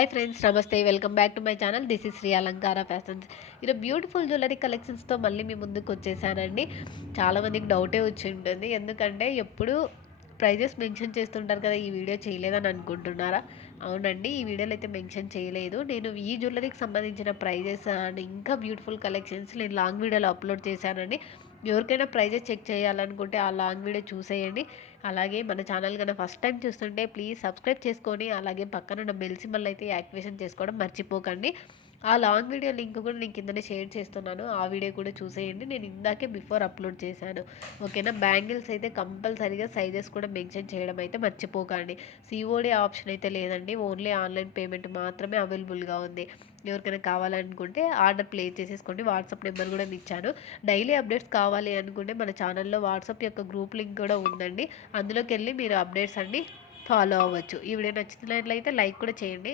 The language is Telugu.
హాయ్ ఫ్రెండ్స్, నమస్తే. Welcome back to my channel. This is Sri Alankara Fashions. ఈరోజు బ్యూటిఫుల్ జ్యువెలరీ కలెక్షన్స్తో మళ్ళీ మీ ముందుకు వచ్చేసానండి. చాలామందికి డౌటే వచ్చి ఉంటుంది, ఎందుకంటే ఎప్పుడు ప్రైజెస్ మెన్షన్ చేస్తుంటారు కదా, ఈ వీడియో చేయలేదని అనుకుంటున్నారా? అవునండి, ఈ వీడియోలో అయితే మెన్షన్ చేయలేదు. నేను ఈ జ్యువెలరీకి సంబంధించిన ప్రైజెస్ అండ్ ఇంకా బ్యూటిఫుల్ కలెక్షన్స్ నేను లాంగ్ వీడియోలో అప్లోడ్ చేశానండి. ఎవరికైనా ప్రైజెస్ చెక్ చేయాలనుకుంటే ఆ లాంగ్ వీడియో చూసేయండి. అలాగే మన ఛానల్ కన్నా ఫస్ట్ టైం చూస్తుంటే ప్లీజ్ సబ్స్క్రైబ్ చేసుకొని, అలాగే పక్కన ఉన్న బెల్ సింబల్ అయితే యాక్టివేషన్ చేసుకోవడం మర్చిపోకండి. ఆ లాంగ్ వీడియో లింక్ కూడా నేను కిందనే షేర్ చేస్తున్నాను, ఆ వీడియో కూడా చూసేయండి. నేను ఇందాకే బిఫోర్ అప్లోడ్ చేశాను. ఓకేనా? బ్యాంగిల్స్ అయితే కంపల్సరీగా సైజెస్ కూడా మెన్షన్ చేయడం అయితే మర్చిపోకండి. సిఓడి ఆప్షన్ అయితే లేదండి, ఓన్లీ ఆన్లైన్ పేమెంట్ మాత్రమే అవైలబుల్గా ఉంది. ఎవరికైనా కావాలనుకుంటే ఆర్డర్ ప్లేస్ చేసేసుకోండి. వాట్సాప్ నెంబర్ కూడా ఇచ్చాను. డైలీ అప్డేట్స్ కావాలి అనుకుంటే మన ఛానల్లో వాట్సాప్ యొక్క గ్రూప్ లింక్ కూడా ఉందండి, అందులోకి వెళ్ళి మీరు అప్డేట్స్ అన్ని ఫాలో అవ్వచ్చు. ఈ వీడియో నచ్చినట్లయితే లైక్ కూడా చేయండి.